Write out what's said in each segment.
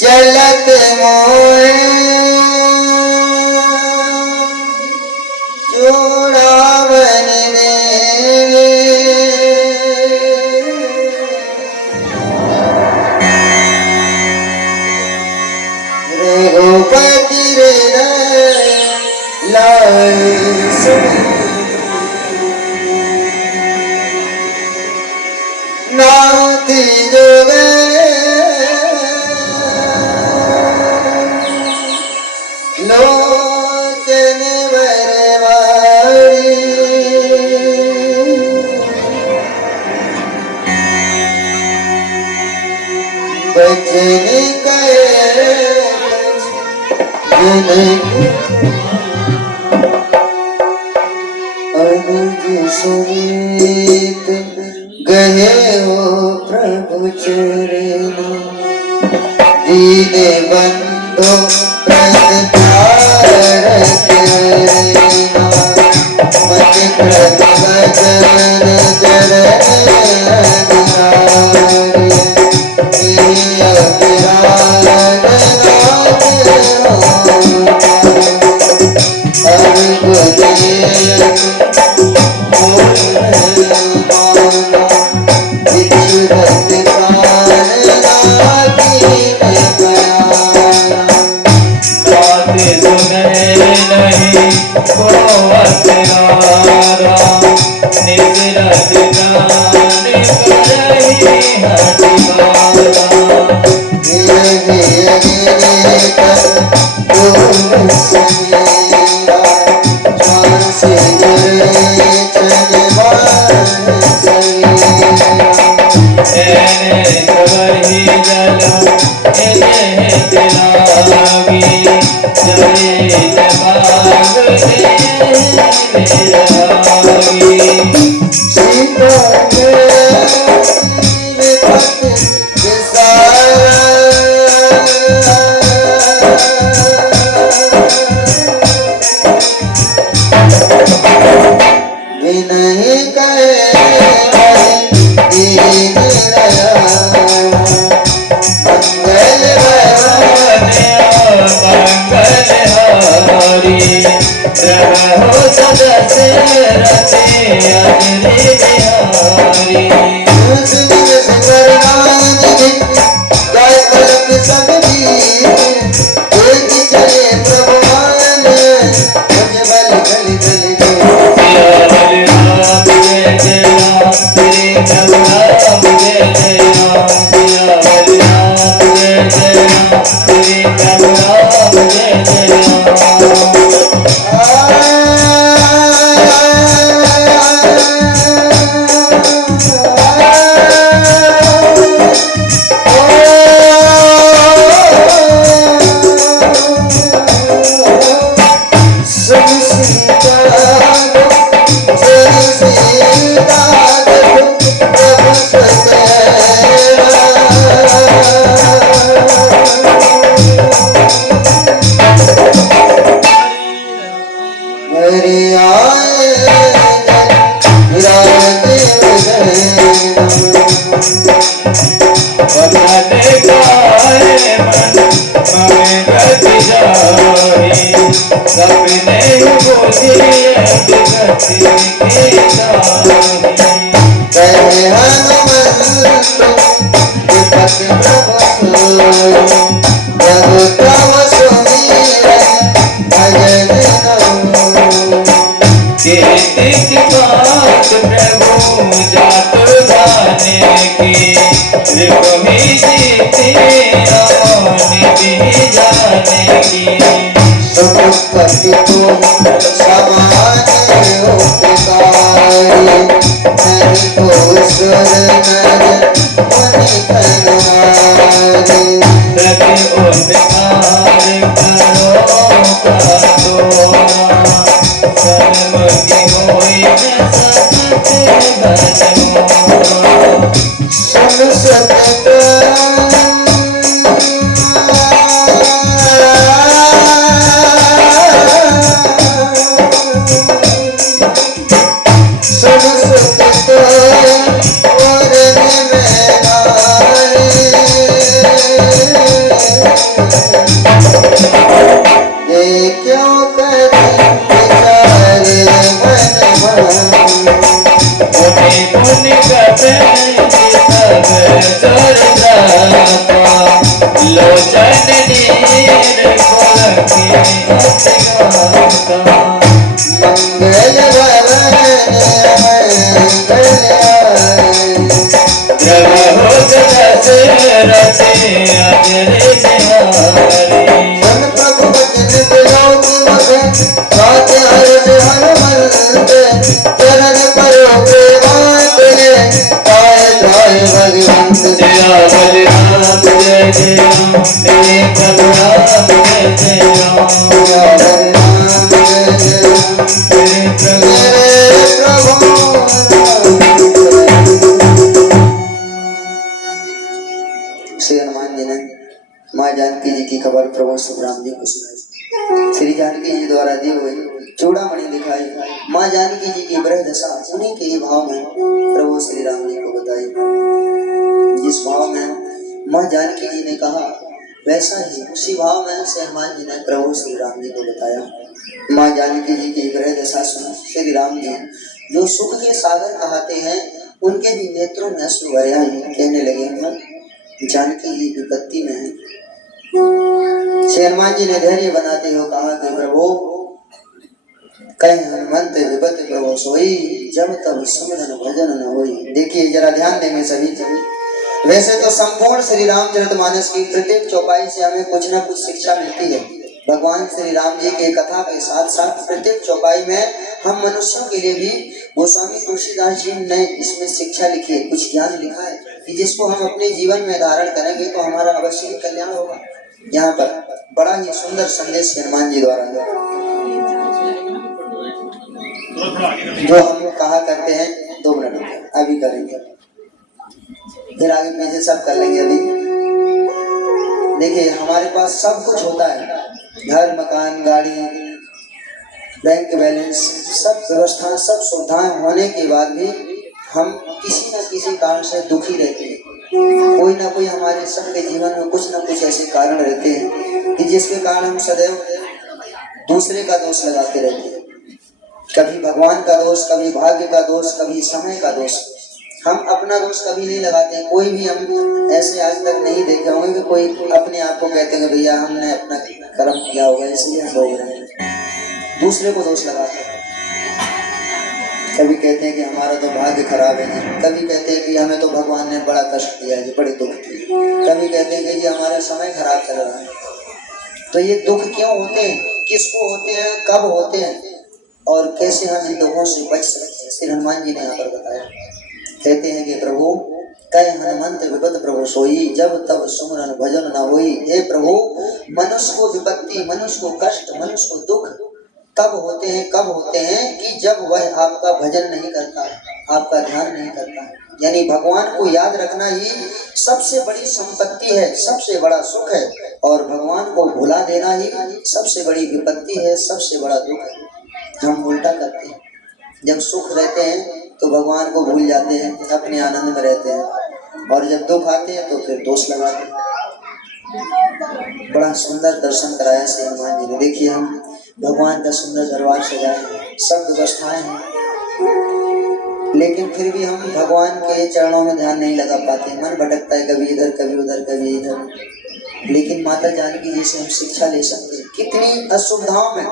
चलत मोए चूड़ावन देवे रघुपति हृदय लाए नाथी जोगे लोचन बरवारी बचन कहे अनुज समेत गए हो प्रभु चरण दीन बंधु मन कृत भजन निकट सब दुर्दाता लोचन नीर कुलकी अतिगाता मंगल भवन प्रभु दशरथ अजर बिहारी मन प्रभु बचन बिलोक मगन बात हर्ष हनुमंत चरण परो के बांधने पाए त्राय भगवंत जया बलराम जय जय राम जय प्रभु राम जय जय राम जय राम जय राम जय प्रभु मेरे प्रभु श्री हनुमान जी ने माँ जानकी जी की खबर प्रभु श्री राम जी को सुनाई। श्री जानकी जी द्वारा दी हुई चूड़ामणि दिखाई माँ जानकी जी की ब्रह दशा उन्हीं के ही भाव में प्रभु श्री राम जी को बताई। जिस भाव में माँ जानकी जी ने कहा वैसा ही उसी भाव में से हनुमान जी ने प्रभु श्री राम जी को बताया। माँ जानकी जी की ब्रह दशा सुन श्री राम जी जो सुख के सागर कहते हैं उनके भी नेत्रों में अश्रु भरे आए कहने लगे हनुमान जानकी जी विपत्ति में है। श्री हनुमान जी ने धैर्य बनाते हुए कहा कि प्रभु कहीं हनुमंत विपत्ति प्रभु सोई जब तब सुमिरन भजन न होई। देखिए जरा ध्यान देंगे सभी। वैसे तो संपूर्ण श्री रामचरितमानस की प्रत्येक चौपाई से हमें कुछ न कुछ शिक्षा मिलती है। भगवान श्री राम जी के कथा के साथ साथ प्रत्येक चौपाई में हम मनुष्यों के लिए भी गोस्वामी तुलसीदास जी ने इसमें शिक्षा लिखी है, कुछ ज्ञान लिखा है कि जिसको हम अपने जीवन में धारण करेंगे तो हमारा अवश्य ही कल्याण होगा। यहाँ पर बड़ा ही सुंदर संदेश हनुमान जी द्वारा जो हम कहा करते हैं 2 मिनट अभी करेंगे फिर आगे पीछे सब कर लेंगे। अभी देखिए हमारे पास सब कुछ होता है, घर मकान गाड़ी बैंक बैलेंस सब व्यवस्था सब सुविधाएं होने के बाद भी हम किसी न किसी कारण से दुखी रहते हैं। कोई ना कोई हमारे सबके जीवन में कुछ न कुछ ऐसे कारण रहते हैं कि जिसके कारण हम सदैव दूसरे का दोष लगाते रहते हैं। कभी भगवान का दोष, कभी भाग्य का दोष, कभी समय का दोष। हम अपना दोष कभी नहीं लगाते। कोई भी हम ऐसे आज तक नहीं देखे होंगे कि कोई अपने आप को कहते हैं भैया हमने अपना कर्म किया होगा इसलिए हम भोग रहे हैं। दूसरे को दोष लगाते हैं। कभी कहते हैं कि हमारा तो भाग्य खराब है, कभी कहते हैं कि हमें तो भगवान ने बड़ा कष्ट दिया है, बड़े दुख दिए, कभी कहते हैं कि जी हमारा समय खराब चल रहा है। तो ये दुख क्यों होते हैं, किसको होते हैं, कब होते हैं और कैसे हम इन दुखों से बच सकते हैं, श्री हनुमान जी ने यहाँ पर बताया। कहते हैं कि प्रभु कह हनुमंत विपद प्रभु सोई जब तब सुमरन भजन न होई। हे प्रभु मनुष्य को विपत्ति, मनुष्य को कष्ट, मनुष्य को दुख तब होते हैं कि जब वह आपका भजन नहीं करता है, आपका ध्यान नहीं करता है। यानी भगवान को याद रखना ही सबसे बड़ी संपत्ति है, सबसे बड़ा सुख है, और भगवान को भुला देना ही सबसे बड़ी विपत्ति है, सबसे बड़ा दुख है। हम उल्टा करते हैं, जब सुख रहते हैं तो भगवान को भूल जाते हैं, अपने आनंद में रहते हैं, और जब दुख आते हैं तो फिर दोष लगाते हैं। बड़ा सुंदर दर्शन कराया श्री हनुमान जी ने। देखिए हम भगवान का सुंदर दरबार सजाए हैं, सब व्यवस्थाएं हैं, लेकिन फिर भी हम भगवान के चरणों में ध्यान नहीं लगा पाते। मन भटकता है, कभी इधर कभी उधर कभी इधर। लेकिन माता जानकी जी से हम शिक्षा ले सकते हैं। कितनी असुविधाओं में,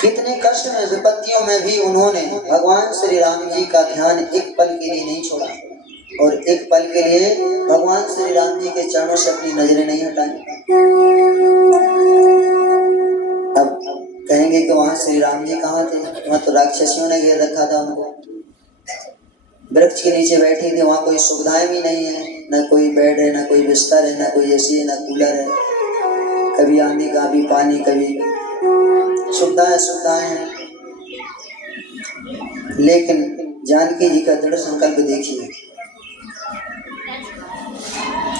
कितने कष्ट में, विपत्तियों में भी उन्होंने भगवान श्री राम जी का ध्यान एक पल के लिए नहीं छोड़ा, और एक पल के लिए भगवान श्री राम जी के चरणों से अपनी नजरें नहीं हटाई। अब कहेंगे कि वहां श्री राम जी कहाँ थे, वहां तो राक्षसियों ने घेर रखा था उनको, वृक्ष के नीचे बैठी थी, वहां कोई सुविधाएं भी नहीं है, न कोई बेड है, न कोई बिस्तर है, न कोई एसी है, न कूलर है, कभी आंधी कभी पानी, कभी सुविधाएं हैं। लेकिन जानकी जी का दृढ़ संकल्प देखिए,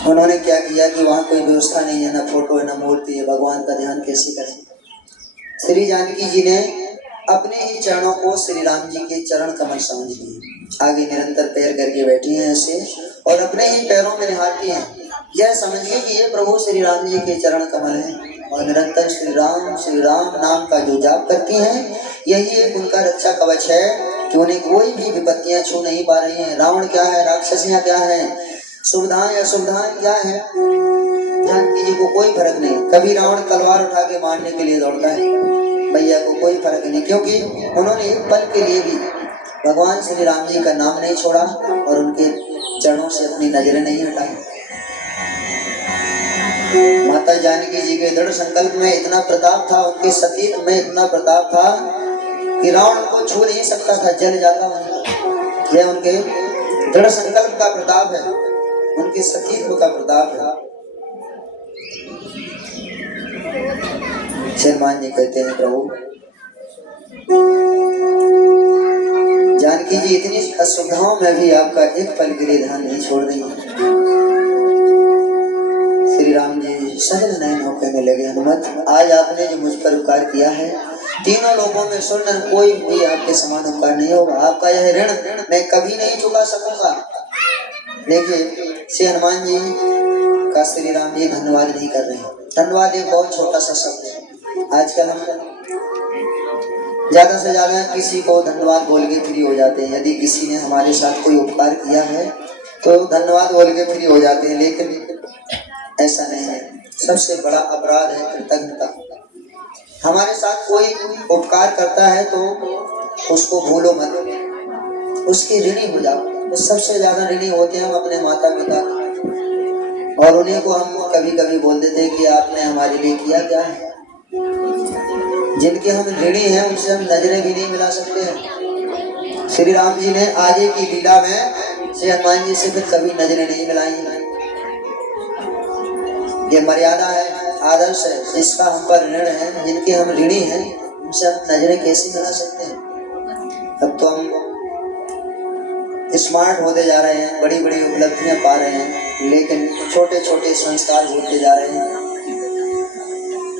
उन्होंने क्या किया कि वहां कोई व्यवस्था नहीं है, ना फोटो है, ना मूर्ति है, भगवान का ध्यान कैसे करें। श्री जानकी जी ने अपने ही चरणों को श्री राम जी के चरण कमल समझ लिए, आगे निरंतर पैर करके बैठी हैं ऐसे, और अपने ही पैरों में निहारती हैं, यह समझिए कि ये प्रभु श्री राम जी के चरण कमल हैं, और निरंतर श्री राम नाम का जो जाप करती हैं, यही एक उनका रक्षा कवच है कि उन्हें कोई भी विपत्तियां छू नहीं पा रही हैं। रावण क्या है, राक्षसियां क्या है, सुविधाएं असुविधाएं क्या है, जानकी जी को कोई फर्क नहीं। कभी रावण तलवार उठा के मारने के लिए दौड़ता है, भैया को कोई फर्क नहीं, क्योंकि उन्होंने एक पल के लिए भी भगवान श्री राम जी का नाम नहीं छोड़ा और उनके चरणों से अपनी नजरें नहीं हटाई। माता जानकी जी के दृढ़ संकल्प में इतना प्रताप था, उनके सतीत्व में इतना प्रताप था कि रावण को छू नहीं सकता था, जल जाता वहीं। यह उनके दृढ़ संकल्प का प्रताप है, उनके सतीत्व का प्रताप है। हनुमान जी कहते हैं प्रभु जानकी जी इतनी असुविधाओं में भी आपका एक पल के लिए ध्यान नहीं छोड़ रही। श्री राम जी सहज नयन हो कहने लगे, हनुमत आज आपने जो मुझ पर उपकार किया है, तीनों लोगों में सुन कोई भी आपके समान उपकार नहीं होगा। आपका यह ऋण मैं कभी नहीं चुका सकूंगा। देखिए श्री हनुमान जी का श्री राम जी धन्यवाद नहीं कर रहे हैं। धन्यवाद एक बहुत छोटा सा शब्द है। आजकल हम ज्यादा से ज्यादा किसी को धन्यवाद बोल के फ्री हो जाते हैं। यदि किसी ने हमारे साथ कोई उपकार किया है तो धन्यवाद बोल के फ्री हो जाते हैं, लेकिन ऐसा नहीं है। सबसे बड़ा अपराध है कृतज्ञता। हमारे साथ कोई उपकार करता है तो उसको भूलो मत, उसके ऋणी हो जाओ। तो सबसे ज्यादा ऋणी होते हैं हम अपने माता पिता, और उन्हीं को हम कभी कभी बोल देते हैं कि आपने हमारे लिए किया क्या है। जिनके हम ऋणी हैं उनसे हम नजरें भी नहीं मिला सकते हैं। श्री राम जी ने आगे की लीला में श्री हनुमान जी से फिर कभी नजरें नहीं मिलाई। ये मर्यादा है, आदर्श है, जिसका हम पर ऋण है, जिनके हम ऋणी हैं उनसे हम नजरें कैसे मिला सकते हैं। अब तो हम स्मार्ट होते जा रहे हैं, बड़ी बड़ी उपलब्धियां पा रहे हैं, लेकिन छोटे छोटे संस्कार भूलते जा रहे हैं।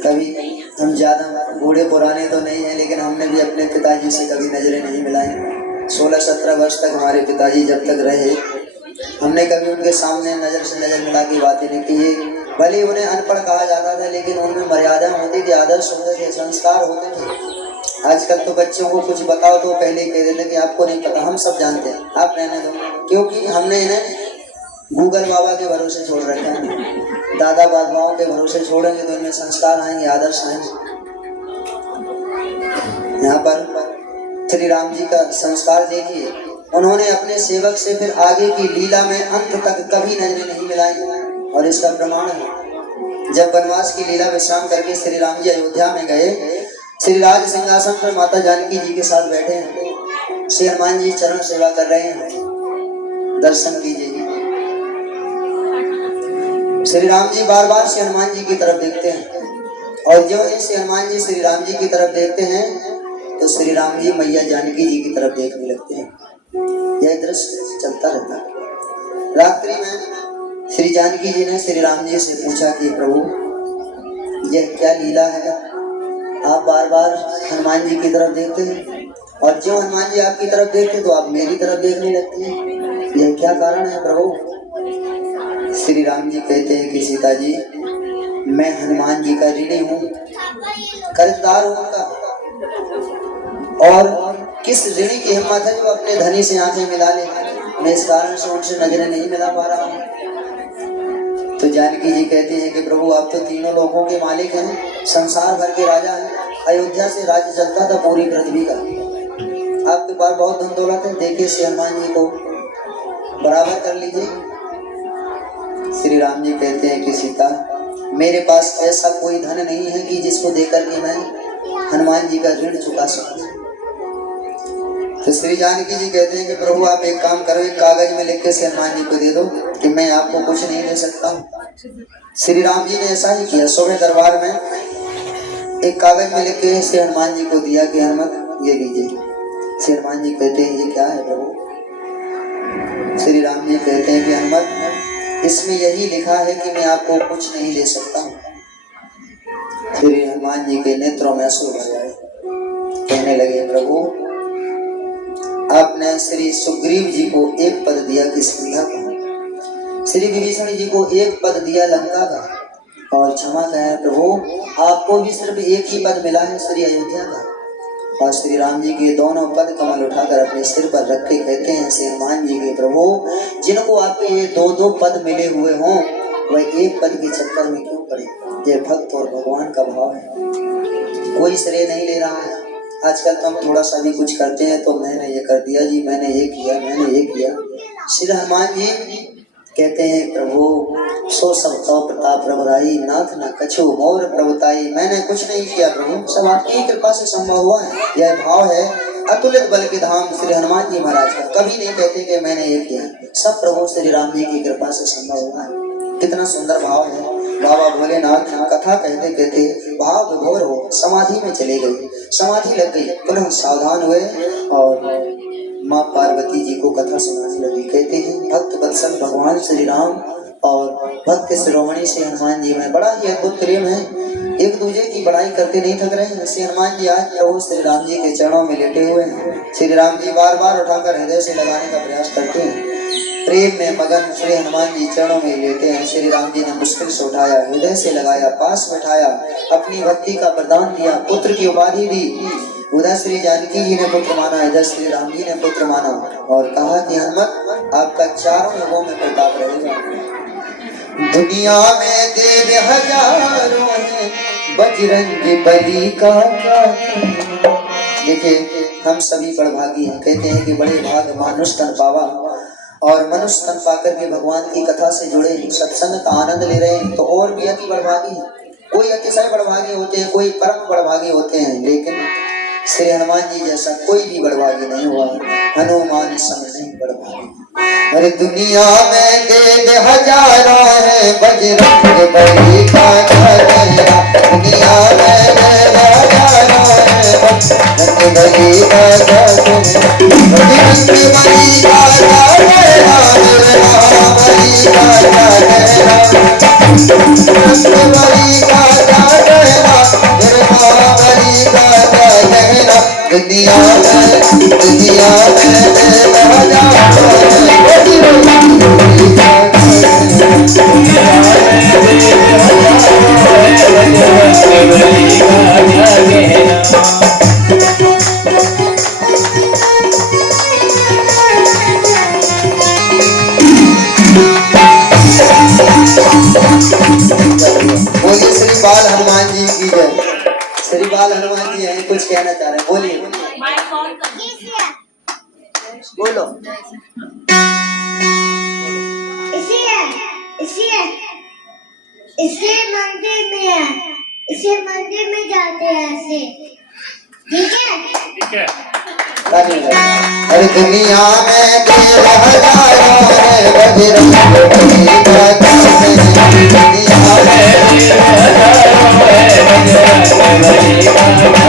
कभी हम ज्यादा बूढ़े पुराने तो नहीं हैं, लेकिन हमने भी अपने पिताजी से कभी नजरें नहीं मिलाई। 16-17 वर्ष तक हमारे पिताजी जब तक रहे, हमने कभी उनके सामने नजर से नजर मिला के बातें नहीं की। भले उन्हें अनपढ़ कहा जाता था, लेकिन उनमें मर्यादा होती थी, आदर्श होते थे, संस्कार होते थे। आजकल तो बच्चों को कुछ बताओ तो पहले ही कह देते कि आपको नहीं पता, हम सब जानते हैं, आप रहने दो। क्योंकि हमने इन्हें गूगल बाबा के भरोसे छोड़ रखा है, दादा बाबाओं के भरोसे छोड़ेंगे तो इनमें संस्कार आएंगे, आदर्श आएंगे। यहाँ पर श्री राम जी का संस्कार देखिए, उन्होंने अपने सेवक से फिर आगे की लीला में अंत तक कभी नजरें नहीं मिलाई। और इसका प्रमाण है जब वनवास की लीला विश्राम करके श्री राम जी अयोध्या में गए, श्री राज सिंहासन पर माता जानकी जी के साथ बैठे हैं, श्री हनुमान जी चरण सेवा कर रहे हैं, दर्शन कीजिए। श्री राम जी बार बार श्री हनुमान जी की तरफ देखते हैं, और जो है श्री हनुमान जी श्री राम जी की तरफ देखते हैं तो श्री राम जी मैया जानकी जी की तरफ देखने लगते हैं। यह दृश्य चलता रहता है। रात्रि में श्री जानकी जी ने श्री राम जी से पूछा कि प्रभु यह क्या लीला है, आप बार बार हनुमान जी की तरफ देखते हैं, और जो हनुमान जी आपकी तरफ देखते तो आप मेरी तरफ देखने लगते हैं, यह क्या कारण है प्रभु। श्री राम जी कहते हैं कि सीता जी मैं हनुमान जी का ऋणी हूँ, कर्जदार हूँ उनका, और किस ऋणी की हिम्मत है जो अपने धनी से आंखें मिला ले। मैं इस कारण से उनसे नजरें नहीं मिला पा रहा हूँ। तो जानकी जी कहती हैं कि प्रभु आप तो तीनों लोगों के मालिक हैं, संसार भर के राजा हैं, अयोध्या से राज्य चलता था पूरी पृथ्वी का, आपके पास बहुत धन दौलत है, देखिए श्री हनुमान जी को बराबर कर लीजिए। श्री राम जी कहते हैं कि सीता मेरे पास ऐसा कोई धन नहीं है कि जिसको देकर के मैं हनुमान जी का ऋण चुका सकूं। तो श्री जानकी जी कहते हैं कि प्रभु आप एक काम करो, एक कागज में लिख के श्री हनुमान जी को दे दो कि मैं आपको कुछ नहीं दे सकता हूँ। श्री राम जी ने ऐसा ही किया, सोने दरबार में एक कागज में लिख के श्री हनुमान जी को दिया कि हनुमत ये लीजिए। श्री हनुमान जी कहते हैं ये क्या है प्रभु। श्री राम जी कहते हैं कि हनुमत इसमें यही लिखा है कि मैं आपको कुछ नहीं दे सकता हूँ। श्री हनुमान जी के नेत्रों में आंसू भर आए, कहने लगे प्रभु आपने श्री सुग्रीव जी को एक पद दिया किसका का, श्री विभीषण जी को एक पद दिया लंका का, और क्षमा कहें प्रभु आपको भी सिर्फ एक ही पद मिला है श्री अयोध्या का। और श्री राम जी के दोनों पद कमल उठाकर अपने सिर पर रख के कहते हैं श्री हनुमान जी के प्रभु, जिनको आपके ये दो दो पद मिले हुए हों वह एक पद के चक्कर में क्यों पड़े। ये भक्त और भगवान का भाव है, कोई श्रेय नहीं ले रहा है। आजकल तो हम थोड़ा सा भी कुछ करते हैं तो मैंने ये कर दिया जी, मैंने ये किया, मैंने ये किया। श्री हनुमान जी कहते हैं प्रभु सो सब तो प्रताप प्रभुराई, नाथ न कछु मोर प्रभुताई। मैंने कुछ नहीं किया प्रभु, सब आपकी कृपा से संभव हुआ है। यह भाव है अतुलित बल के धाम श्री हनुमान जी महाराज का। कभी नहीं कहते कि मैंने ये किया, सब प्रभु श्री राम जी की कृपा से संभव हुआ है। कितना सुंदर भाव है। बाबा भोलेनाथ कथा कहते कहते भाव विभोर हो समाधि में चले गए, समाधि लग गई, पुनः सावधान हुए और माँ पार्वती जी को कथा सुनाने लगी। कहते हैं भक्त वत्सल भगवान श्री राम और भक्त शिरोमणि श्री हनुमान जी में बड़ा ही अद्भुत प्रेम है, एक दूसरे की बड़ाई करते नहीं थक रहे हैं। श्री हनुमान जी आज प्रभु श्री राम जी के चरणों में लेटे हुए हैं। श्री राम जी बार बार उठाकर हृदय से लगाने का प्रयास करते हैं। प्रेम में मगन श्री हनुमान जी चरणों में लेते हैं। श्री राम जी ने मुश्किल से उठाया, हृदय से लगाया, पास बैठाया, अपनी भक्ति का वरदान दिया, पुत्र की उपाधि दी। उधर श्री जानकी जी ने पुत्र माना, इधर श्री राम जी ने पुत्र माना और कहा कि हनुमत आपका चारों युगों में प्रताप रहेगा। दुनिया में देव हजारों हैं, बजरंग बली का क्या। देखिए हम सभी बड़भागी हैं। कहते हैं कि बड़े भाग मानुष तन पावा, और मनुष्य तन पाकर के भगवान की कथा से जुड़े सत्संग का आनंद ले रहे हैं तो और भी अति बड़भागी हैं। कोई अतिशय बड़भागी होते हैं, कोई परम बड़भागी होते हैं, लेकिन श्री हनुमान जी जैसा कोई भी बड़भागी नहीं हुआ। हनुमान सम नहीं बड़भागी। अरे दुनिया में देव हजारों है, बजरंग बली का क्या। दुनिया में देव हजारों है, बजरंग बली का क्या। बजरंग बली का दुनिया बोलिए श्री बाल हनुमान जी की जय। श्री बाल हनुमान जी हैं, कुछ कहना चाह रहे हैं, बोलिए बोलो। इसे मंदिर में है, इसे मंदिर में जाते हैं ऐसे, ठीक है। अरे दुनिया में देव हजारों है, बजरंग बली का क्या। दुनिया में देव हजारों है, बजरंग बली का क्या।